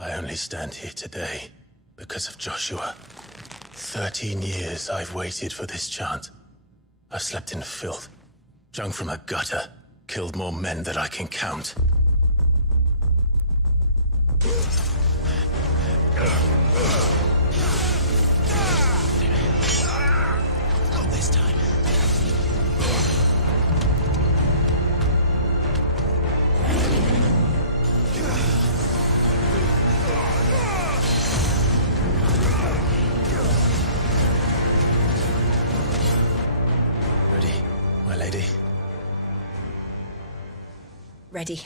I only stand here today because of Joshua. 13 years I've waited for this chance. I've slept in filth, drunk from a gutter, killed more men than I can count. Not this time. Ready, my lady? Ready.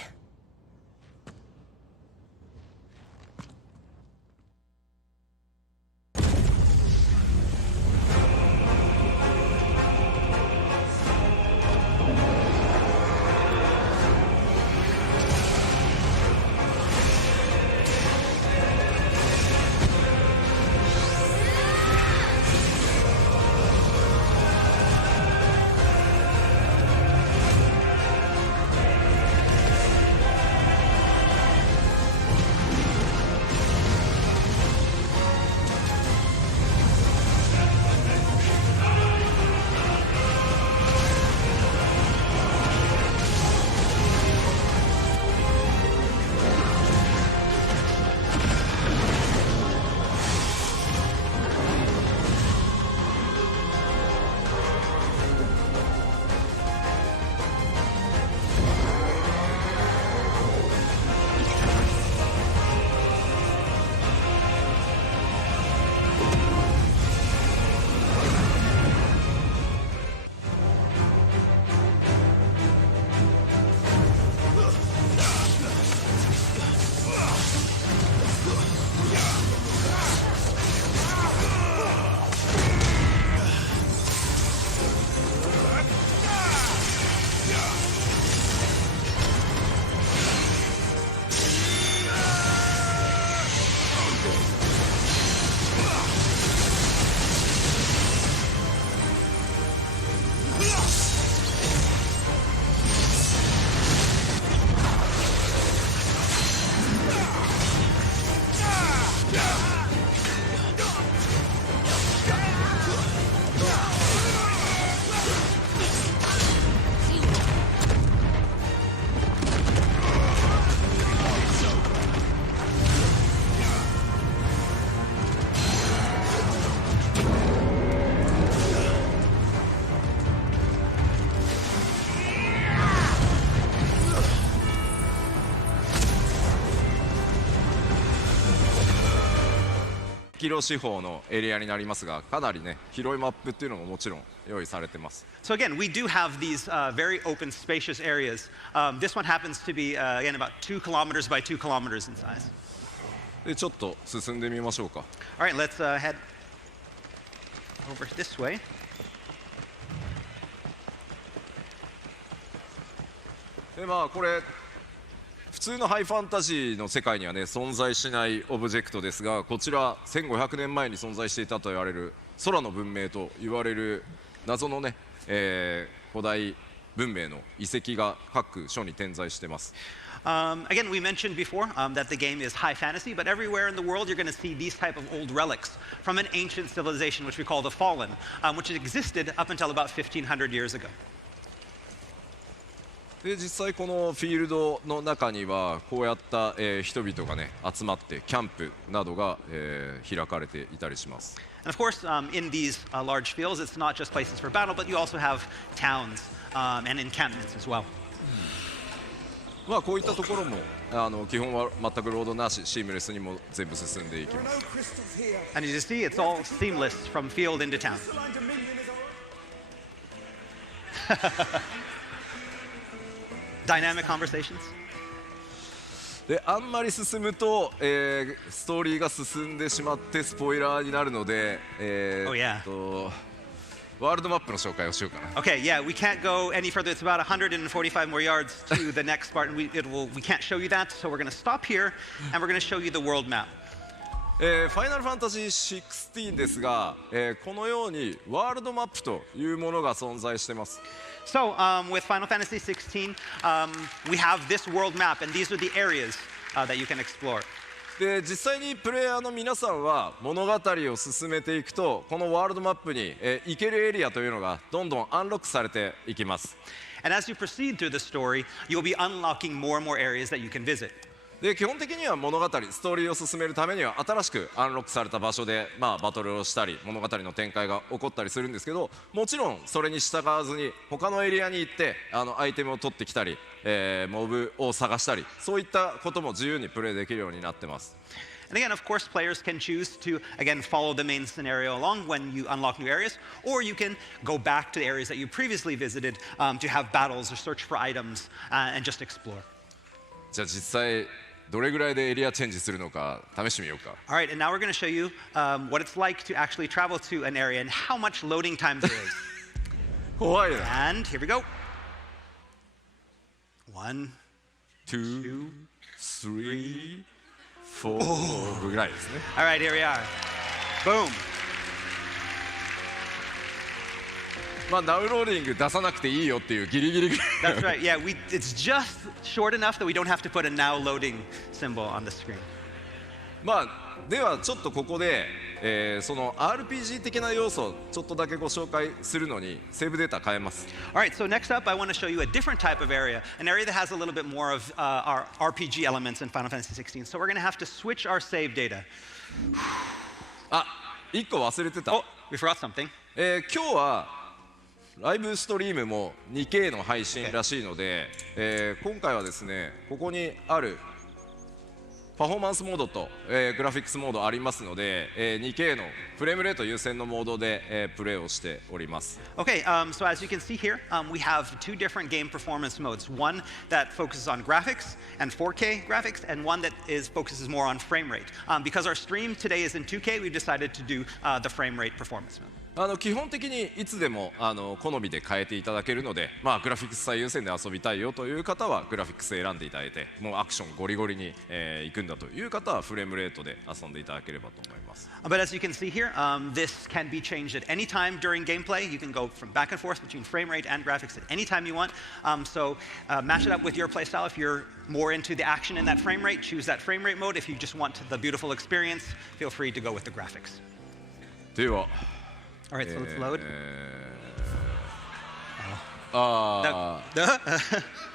キロ四方のエリアになりますが、かなりね広いマップっていうのももちろん用意されてます。So again, we do have these very open, spacious areas. This one happens to be again about 2 kilometers by 2 kilometers in size. でちょっと進んでみましょうか。All right, let's head over this way. でまあこれ普通のハイファンタジーの世界にはね存在しないオブジェクトですが、こちら1500年前に存在していたと言われる空の文明と言われる謎のね、古代文明の遺跡が各所に点在しています。Again, we mentioned before that the game is high fantasy, but everywhere in the world you're going to see these type of old relics from an ancient civilization which we call the Fallen, which existed up until about 1500 years ago. で実際このフィールドの中にはこうやった、人々がね集まってキャンプなどが、開かれていたりします。And of course, in these large fields, it's not just places for battle, but you also have towns and encampments as well. まあこういったところも基本は全くロードなし、シームレスにも全部進んでいきます。And as you see, it's all seamless from field into town. Dynamic conversations. であんまり進むと、ストーリーが進んでしまってスポイラーになるので、Oh, yeah. ワールドマップの紹介をしようかな。Okay, yeah, we can't go any further. It's about 145 more yards to the next part, and we can't show you that, so we're going to stop here, and we're going to show you the world map. ファイナルファンタジー16ですが、このようにワールドマップというものが存在しています。So with Final Fantasy 16, we have this world map, and these are the areas that you can explore. で実際にプレイヤーの皆さんは物語を進めていくとこのワールドマップに、行けるエリアというのがどんどんアンロックされていきます。 And as you proceed through the story, you'll be unlocking more and more areas that you can visit. で基本的には物語ストーリーを進めるためには新しくアンロックされた場所で、バトルをしたり物語の展開が起こったりするんですけど、もちろんそれに従わずに他のエリアに行ってアイテムを取ってきたり、モブを探したりそういったことも自由にプレイできるようになってます。 And again, of course, players can choose to, again, follow the main scenario along when you unlock new areas, or you can go back to the areas that you previously visited to have battles or search for items and just explore. じゃあ実際どれぐらいでエリアチェンジするのか試してみようか。 All right, and now we're going to show you what it's like to actually travel to an area and how much loading time there is. 怖いな。 And here we go. 1, 2, 3, 4ぐらいですね。 All right, here we are. Boom. ダウンローディング出さなくていいよっていうギリギリぐらい。 That's right. Yeah, it's just short enough that we don't have to put a now loading symbol on the screen. ではちょっとここで、その RPG 的な要素をちょっとだけご紹介するのにセーブデータ変えます。 All right, so next up, I want to show you a different type of area, an area that has a little bit more of our RPG elements in Final Fantasy 16. So we're going to have to switch our save data. あ、1個忘れてた。 Oh, we forgot something. 今日はライブストリームも 2K の配信らしいので、今回はですねここにあるパフォーマンスモードと、グラフィックスモードありますので、2K のフレームレート優先のモードで、プレイをしております。 Okay, so as you can see here, we have two different game performance modes. One that focuses on graphics and 4K graphics, and one that focuses more on frame rate. Because our stream today is in 2K, we've decided to do the frame rate performance mode. 基本的にいつでも好みで変えていただけるので、グラフィックス最優先で遊びたいよという方はグラフィックス選んでいただいて、もうアクションゴリゴリに、行くんだという方はフレームレートで遊んでいただければと思います。 But as you can see here, this can be changed at any time during gameplay. You can go from back and forth between frame rate and graphics at any time you want. So match it up with your playstyle. If you're more into the action in that frame rate, choose that frame rate mode. If you just want the beautiful experience, feel free to go with the graphics. では All right, so let's load.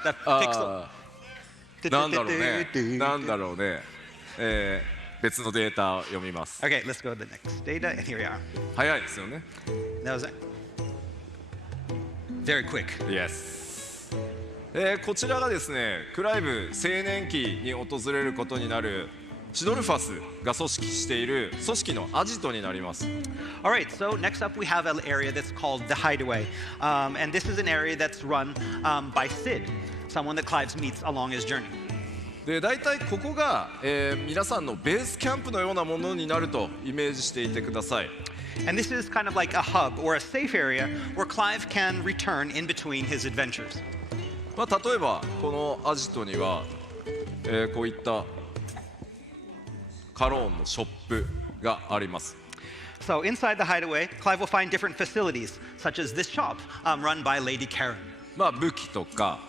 That pixel. なんだろうね、別のデータを読みます。 Okay, let's go to the next data, and here we are. 早いですよね。 That was it. Very quick. Yes。こちらがですね、クライブ青年期に訪れることになるシドルファスが組織している組織のアジトになります。 All right, so next up we have an area that's called the Hideaway. And this is an area that's run by Sid, someone that Clive meets along his journey. で大体ここが、皆さんのベースキャンプのようなものになるとイメージしていてください。 And this is kind of like a hub or a safe area where Clive can return in between his adventures. 例えばこのアジトには、こういったカローンのショップがあります。 So inside the Hideaway, Clive will find different facilities, such as this shop run by Lady Karen. 武器とか、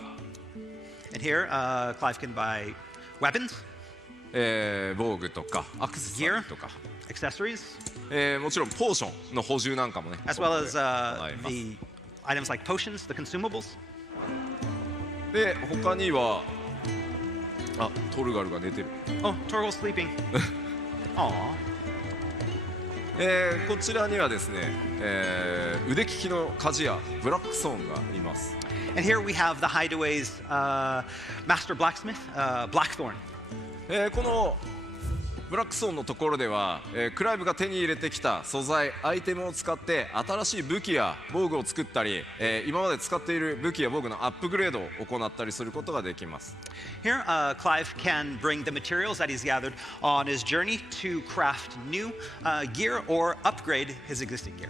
And here, Clive can buy weapons, 防具とかアクセサリーとか、 accessories, もちろんポーションの補充なんかもね。 as well as はいます the items like potions, the consumables. で他にはトルガルが寝てる。 Oh, Torgal's sleeping. Aww. こちらにはですね、腕利きの鍛冶屋ブラックソーンがいます。 And here we have the Hideaway's master blacksmith, Blackthorn. このブラックソーンのところでは、クライブが手に入れてきた素材アイテムを使って新しい武器や防具を作ったり、今まで使っている武器や防具のアップグレードを行ったりすることができます。 Here, Clive can bring the materials that he's gathered on his journey to craft new gear or upgrade his existing gear.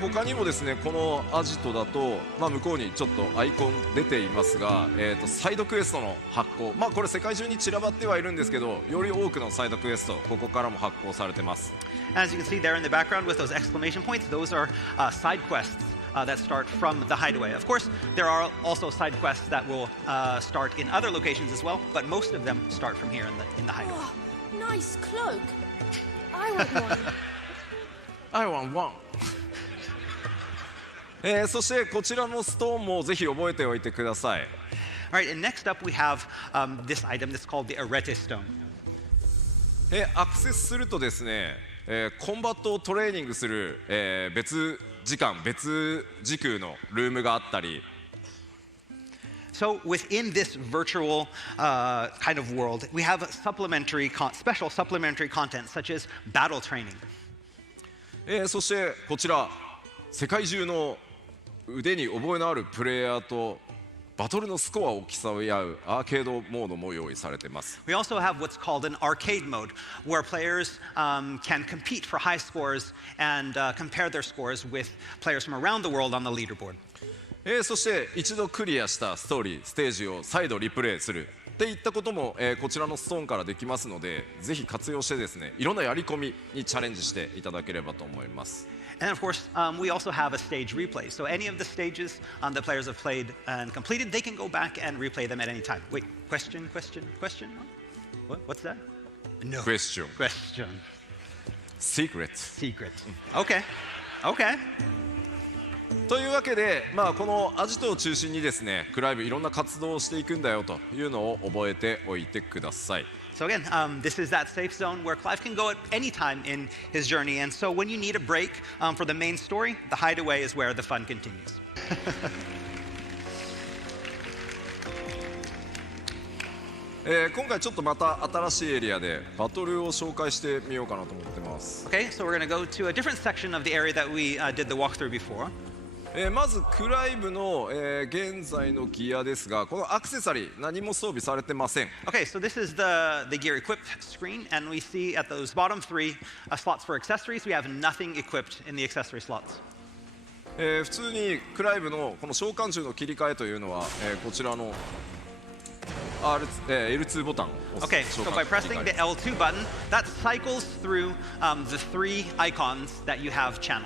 他にもですねこのアジトだと、向こうにちょっとアイコン出ていますが、サイドクエストの発行、これ世界中に散らばってはいるんですけど、より多くのサイドクエストここからも発行されてます。 As you can see there in the background with those exclamation points, those are side quests that start from the hideaway. Of course, there are also side quests that will start in other locations as well, but most of them start from here in the hideaway. Oh, nice cloak. I want one. I want one そしてこちらのストーンもぜひ覚えておいてください。All right, and next up we have this item that's called the Arete Stone. アクセスするとですね、コンバットをトレーニングする、別時間別時空のルームがあったり So within this virtual kind of world, we have special supplementary content such as battle training. そしてこちら世界中の腕に覚えのあるプレイヤーとバトルのスコアを競い合うアーケードモードも用意されています。We also have what's called an arcade mode, where players can compete for high scores and compare their scores with players from around the world on the leaderboard. そして一度クリアしたストーリーステージを再度リプレイするっていったことも、こちらのストーンからできますのでぜひ活用してですねいろんなやり込みにチャレンジしていただければと思います。And of course, we also have a stage replay. So any of the stages that players have played and completed, they can go back and replay them at any time. Wait, question? What's that? No. Question. Secret. Okay. というわけで、このアジトを中心にですねクライブいろんな活動をしていくんだよというのを覚えておいてください。So again, this is that safe zone where Clive can go at any time in his journey. And so when you need a break for the main story, the hideaway is where the fun continues. 今回ちょっとまた新しいエリアでバトルを紹介してみようかなと思ってます。Okay, so we're going to go to a different section of the area that we did the walkthrough before. まずクライブの、現在のギアですがこのアクセサリー何も装備されてません。 Okay, so this is the gear equipped screen, and we see at those bottom three slots for accessories, we have nothing equipped in the accessory slots. 普通にクライブのこの召喚銃の切り替えというのは、こちらの L2 ボタンを押す Okay, so by pressing the L2 button, that cycles through the three icons that you have channeled.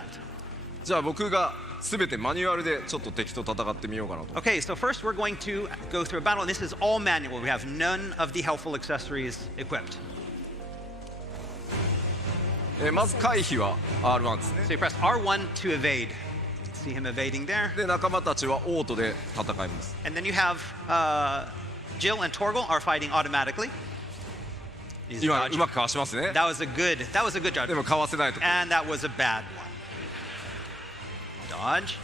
じゃあ僕が全てマニュアルでちょっと敵と戦ってみようかなと。 Okay, so first we're going to go through a battle, and this is all manual. We have none of the helpful accessories equipped. まず回避は R1 ですね。 So you press R1 to evade. See him evading there. で仲間たちはオートで戦います。 And then you have Jill and Torgal are fighting automatically. He's 今 dodging. うまくかわしますね。 That was a good judge. でもかわせないと。 And that was a bad one. Dodge.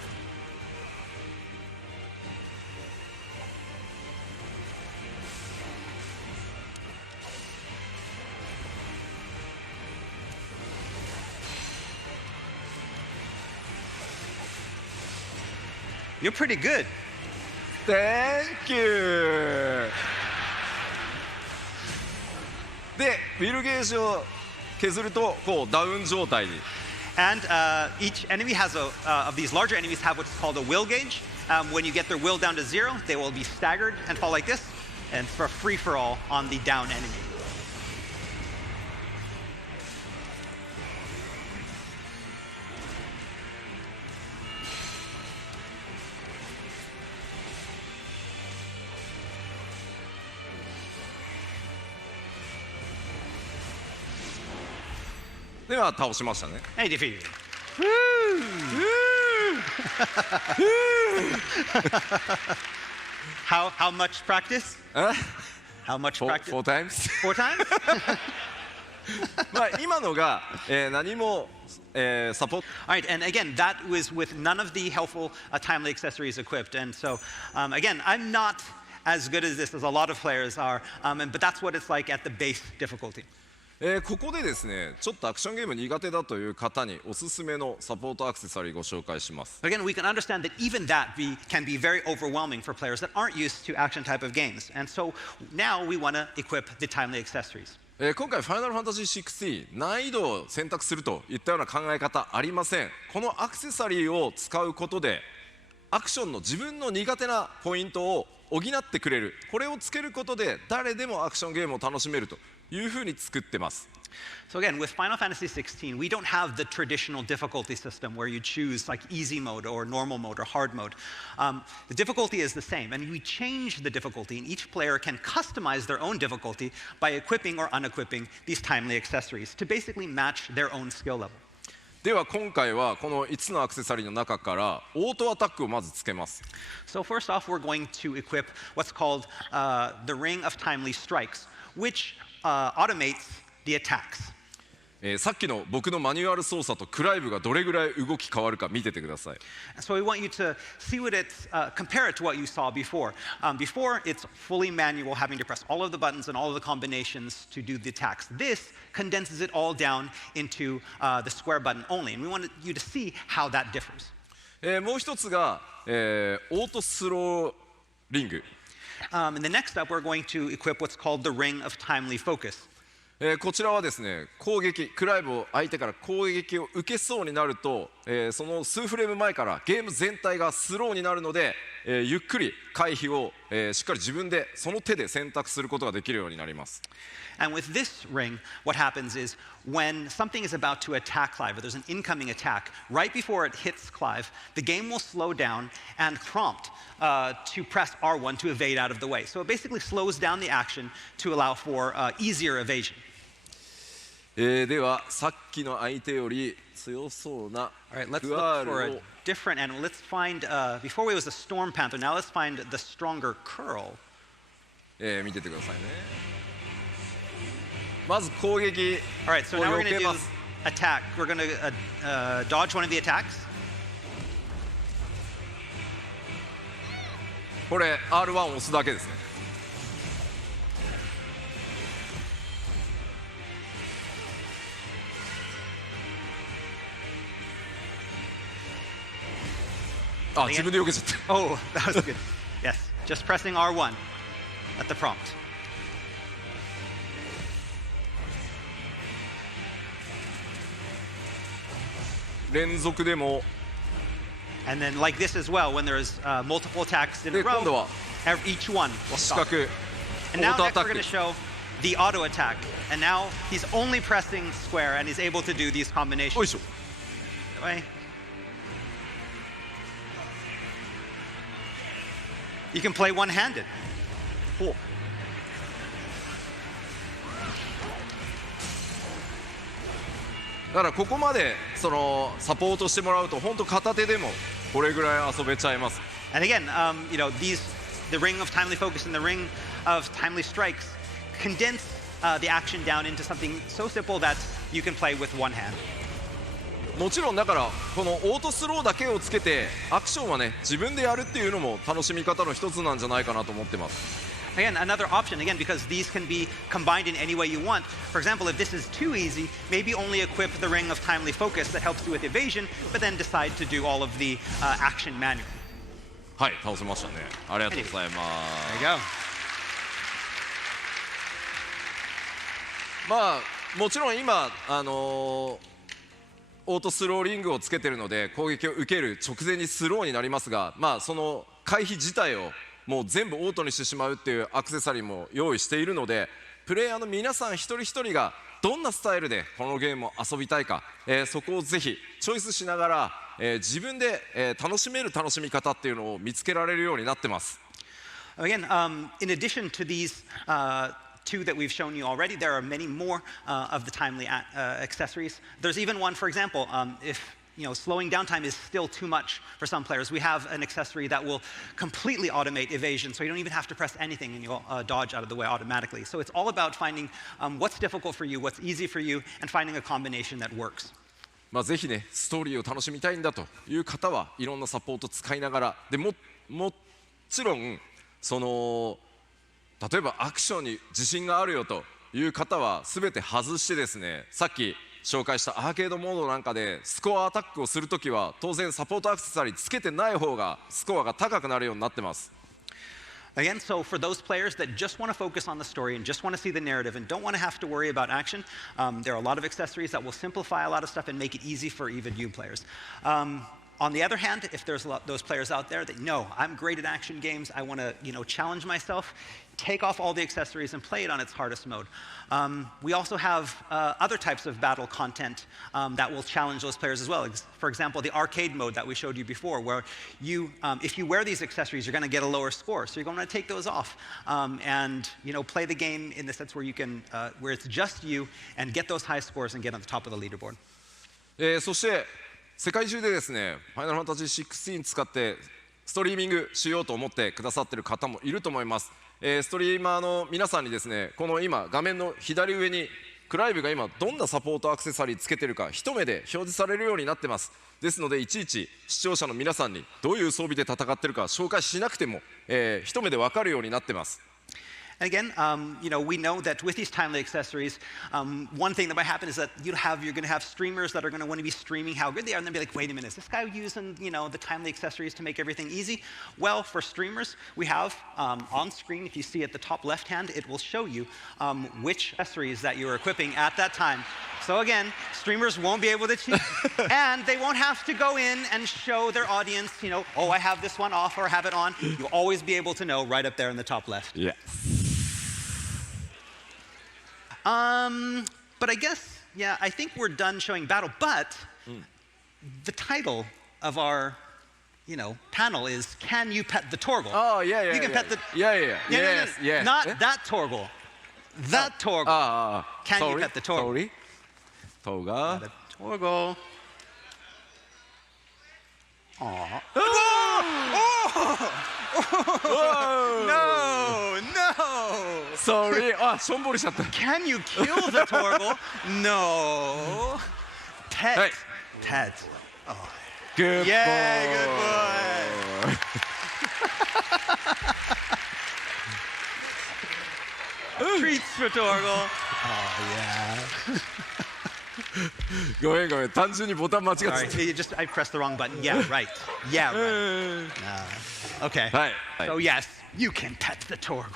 You're pretty good. Thank you! で、ウィルゲージを削るとこうダウン状態に。 And each enemy has of these larger enemies have what's called a will gauge. When you get their will down to 0, they will be staggered and fall like this, and for a free-for-all on the down enemy. "では倒しましたね。 Hey, defeated. How much practice? え How much practice? Four times? 4 times? まあ今のが、何も、サポート All right, and again, that was with none of the helpful timely accessories equipped. And so, again, I'm not as good as this as a lot of players are, but that's what it's like at the base difficulty. ここでですねちょっとアクションゲーム苦手だという方におすすめのサポートアクセサリーご紹介します。 Again, we can understand that even that can be very overwhelming for players that aren't used to action type of games. And so now we want to equip the timely accessories. 今回ファイナルファンタジー16難易度を選択するといったような考え方ありません。このアクセサリーを使うことでアクションの自分の苦手なポイントを補ってくれる、これをつけることで誰でもアクションゲームを楽しめるというふうに作ってます。So again, with Final Fantasy 16, we don't have the traditional difficulty system where you choose like easy mode or normal mode or hard mode. The difficulty is the same, and we change the difficulty, and each player can customize their own difficulty by equipping or unequipping these timely accessories to basically match their own skill level. では今回はこの5つのアクセサリーの中からオートアタックをまずつけます。So first off, we're going to equip what's called the Ring of Timely Strikes, which automates the attacks. さっきの僕のマニュアル操作とクライブがどれぐらい動き変わるか見ててください。So we want you to see what it's, compare it to what you saw before. Before, it's fully manual, having to press all of the buttons and all of the combinations to do the attacks. This condenses it all down into the square button only, and we want you to see how that differs. もう一つが、オートスローリング。And the next up, we're going to equip what's called the Ring of Timely Focus. こちらはですね、攻撃、クライブを相手から攻撃を受けそうになると、その数フレーム前からゲーム全体がスローになるので、ゆっくり回避を、しっかり自分でその手で選択することができるようになります。And with this ring, what happens is when something is about to attack Clive, or there's an incoming attack, right before it hits Clive, the game will slow down and prompt to press R1 to evade out of the way. So it basically slows down the action to allow for easier evasion. ではさっきの相手より強そうな All right, let's ク look アー for ル a を different animal. Let's find, before it was a storm panther, now let's find the stronger curl. 見ててくださいね。まず攻撃 All right, so を now we're 避 going to け do ます。 attack. We're going to dodge one of the attacks. これ R1 を押すだけですね。あ、自分で避けちゃった。Oh, that was good. Yes, just pressing R1 at the prompt. 連続でも And then like this as well, when there's multiple attacks in a で今度 row, は each one will 四 stop. 角 And オ now ートア next タ we're ッ going ク to show the auto attack. And now he's only pressing square and he's able to do these よい combinations. しょ。 That way. You can play one-handed. ほうだからここまでそのサポートしてもらうと本当片手でもこれぐらい遊べちゃいます。 And again, you know, the Ring of Timely Focus and the Ring of Timely Strikes condense the action down into something so simple that you can play with one hand. もちろんだからこのオートスローだけをつけてアクションはね自分でやるっていうのも楽しみ方の一つなんじゃないかなと思ってます。 Again, another option, again, because these can be combined in any way you want. For example, if this is too easy, maybe only equip the Ring of Timely Focus that helps you with evasion, but then decide to do all of the action manually. はい、倒せましたね。ありがとうございま There す。 you go. まあもちろん今オートスローリングをつけてるので攻撃を受ける直前にスローになりますが、まあその回避自体をもう全部オートにしてしまうっていうアクセサリーも用意しているので、プレイヤーの皆さん一人一人がどんなスタイルでこのゲームを遊びたいか、そこをぜひチョイスしながら、自分で、楽しめる楽しみ方っていうのを見つけられるようになってます。 Again, in addition to these two that we've shown you already, there are many more of the timely accessories. There's even one, for example, if you know, slowing down time is still too much for some players. We have an accessory that will completely automate evasion, so you don't even have to press anything and you'll dodge out of the way automatically. So it's all about finding what's difficult for you, what's easy for you, and finding a combination that works. まあぜひねストーリーを楽しみたいんだという方はいろんなサポート使いながらでもちろんその例えばアクションに自信があるよという方は全て外してですね、さっき紹介したアーケードモードなんかでスコアアタックをするときは当然サポートアクセサリーつけてない方がスコアが高くなるようになってます。 Again, so for those players that just want to focus on the story and just want to see the narrative and don't want to have to worry about action, there are a lot of accessories that will simplify a lot of stuff and make it easy for even new players. On the other hand, if there's those players out there that know I'm great at action games, I want to challenge myself, take off all the accessories and play it on its hardest mode. We also have other types of battle content that will challenge those players as well. For example, the arcade mode that we showed you before, where if you wear these accessories, you're going to get a lower score. So you're going to take those off and play the game in the sense where you can, where it's just you and get those high scores and get on the top of the leaderboard. そして世界中でですね、ファイナルファンタジー16使ってストリーミングしようと思ってくださってる方もいると思います。ストリーマーの皆さんにですね、この今画面の左上にクライブが今どんなサポートアクセサリーつけてるか一目で表示されるようになってます。ですのでいちいち視聴者の皆さんにどういう装備で戦ってるか紹介しなくても、一目で分かるようになってます。And again, we know that with these timely accessories, one thing that might happen is that you're going to have streamers that are going to want to be streaming how good they are, and then be like, wait a minute, is this guy using the timely accessories to make everything easy? Well, for streamers, we have on screen, if you see at the top left hand, it will show you which accessories that you're equipping at that time. So again, streamers won't be able to cheat, and they won't have to go in and show their audience, oh, I have this one off or have it on. You'll always be able to know right up there in the top left. Yeah. But I guess, yeah, I think we're done showing battle. But the title of our, panel is "Can you pet the Torgal?" Oh yeah, yeah. You can yeah, pet the. Yeah. Yes, yes. Not that Torgal. That Torgal. Can sorry, you pet the Torgal? Sorry. Toga. The Torgal. Aw. No. Sorry. しょんぼりしちゃった。Can you kill the Torgal? No. Pet. Hey. Pet. Good Yeah, boy. good boy. Treats for Torgal. Oh, yeah. ごめん。単純にボタン間違ってた。 Sorry, I pressed the wrong button. Yeah, right. Yeah, right. Okay. Hi. So yes, you can pet the Torgal.